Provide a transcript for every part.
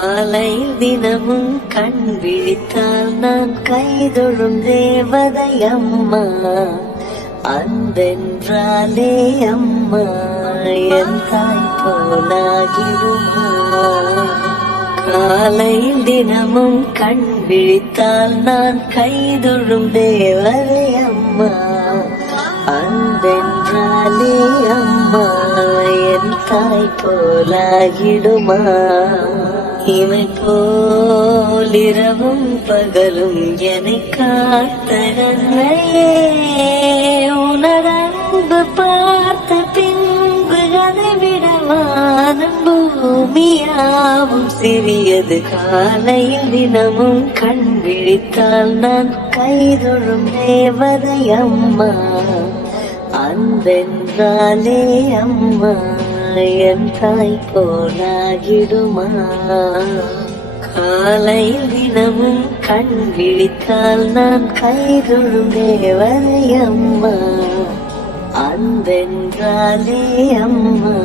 காலை தினமும் கண் விழித்தால் நான் கைதொழும் தேவதை அம்மா. அன்பென்றாலே அம்மா என் தாய் போலாகிடுமா. காலை தினமும் கண் விழித்தால் நான் கைதொழும் தேவதை அம்மா. அன்பென்றாலே அம்மா என் தாய் போலாகிடுமா. இமை போலிரவும் பகலும் என்னை காத்த நன்மையே. உனதன்பு பார்த்த பின்பு அதை விடவானும் பூமியாவும் சிறியது. காலையில் தினமும் கண் விழித்தால் நான் கைதொழும் தேவதை அம்மா. அன்பென்றாலே அம்மா என் தாய் போலாகிடுமா. காலையில் தினமும் கண் விழித்தால் நான் கைதொழும் தேவதை அம்மா. அன்பென்றாலே அம்மா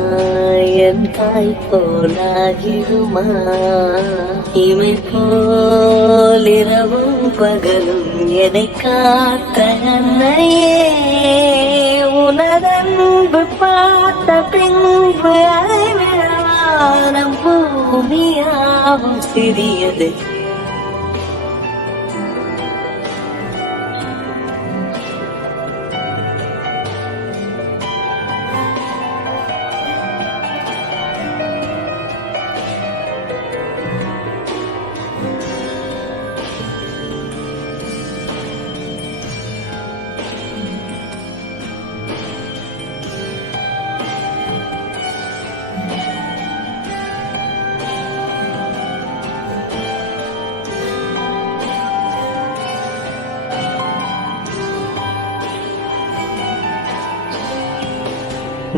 என் தாய் போலாகிடுமா. இமை போலிரவும் பகலும் என்னை காத்த நன்மையே. உனதன்பு பார்த்த பின்பு அதை விடவானம் பூமியாவும் சிறியது.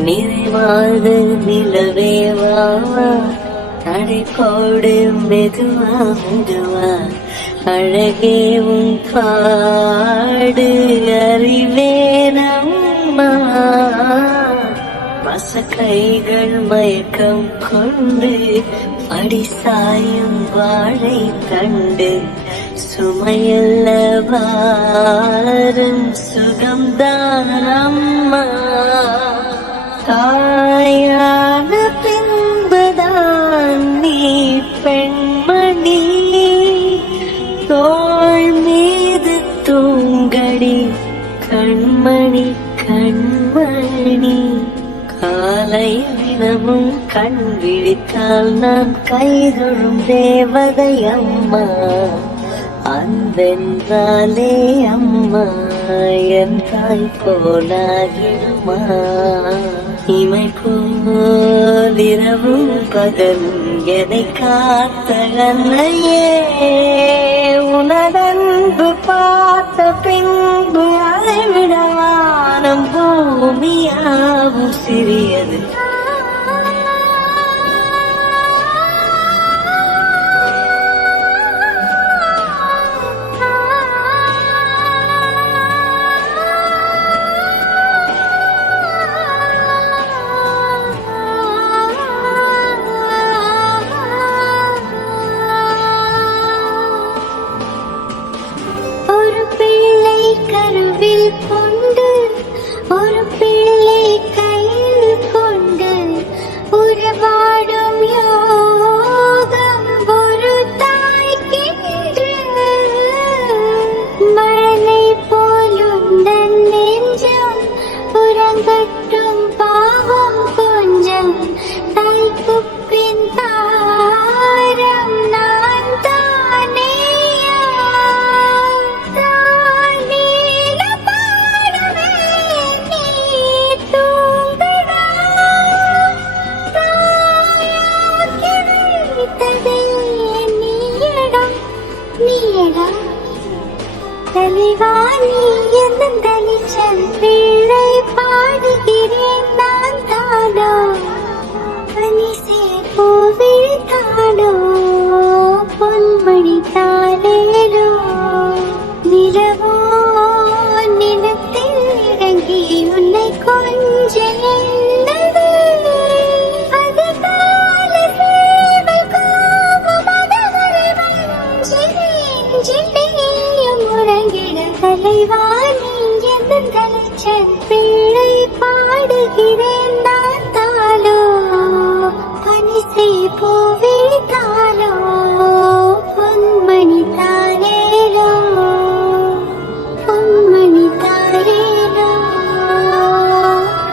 நிறைவாழ்வு நிலவேவா நடை போடு மெதுவா மெதுவா. அழகே உன் பாடு அறிவேனம்மா. மசக்கைகள் மயக்கம் கொண்டு படிசாயும் வாழை தண்டு. சுமையல்ல வாரும் சுகம்தான் அம்மா. தாயான பின்புதான் நீ பெண்மணி. தோள் மீது தூங்கடி கண்மணி கண்மணி. காலை தினமும் கண் விழித்தால் நான் கைதொழும் தேவதை அம்மா. அன்பென்றாலே அம்மா என் தாய் போலாகிடுமா. இமை போலிரவும் பகலும் என்னை காத்த நன்மையே. உனதன்பு பார்த்த பின்பு அதை விடவானம் பூமியாவும் சிறியது. கருவில் கொண்டு ஒரு பிள்ளை கையில் கொண்டு உறவாடும் யோகம் ஒரு தாய்க்கின்று. மழலை போலும் தன் நெஞ்சம் உறங்கட்டும் பாவம் கொஞ்சம். தாய்க்கு பின் தாரம் நான் தானே. தெளிவானி எந்த வெளிச்சம் பிழை பாடுகிறேன். பாடுகிறேன் நான் தாளோ பனிசை பூவே தாளோ பொன்மணி தாரேலோ பொன்மணி தாரேலோ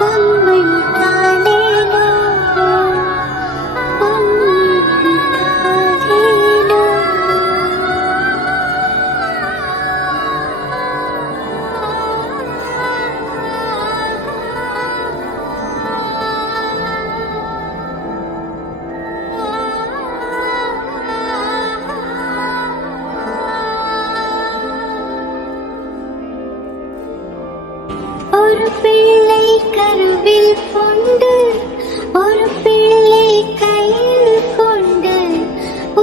பொன்மணி தாரேலோ பொன்மணி தாரேலோ. ஒரு பிள்ளை கருவில் கொண்டு ஒரு பிள்ளை கையில் கொண்டு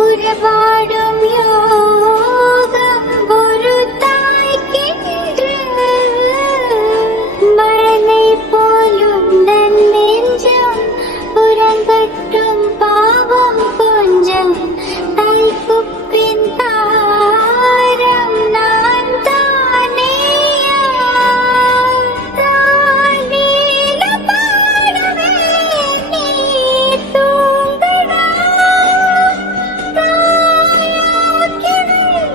உறவாடும் யோகம் ஒரு தாய்க்கின்று மழலை போலும் தன் நெஞ்சம் உறங்கட்டும் பாவம் கொஞ்சம் தாய்க்குப்பின் தாரம் நான் தானேயா தானேல பாடுவேன் நீ தூங்கடா தாயாக்கி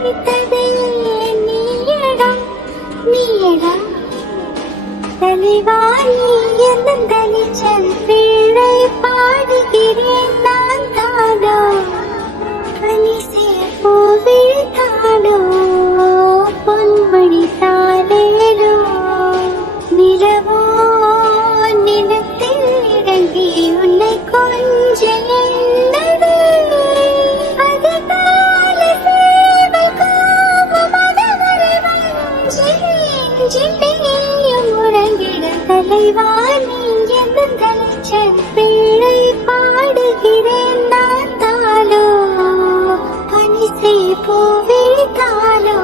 வைத்ததே நீயடா நீயடா தலைவாணி என்னும் தனிச்சல் பிள்ளை பாடுகிறேன் நான் தாடோ பனிசே பூவே தாடோ பொன்மணி தாரேலோ. நிலவோ நிலத்தில் இறங்கி உன்னை கொஞ்ச எண்ணது அதிகால சேவல் கோபம் அதவரை வஞ்சியும் முழங்கிட தலைவாணி என்னும் தலைச்சல் பிள்ளை பாடுகிறேன் நான் தாளோ பனிசை பூவே தாளோ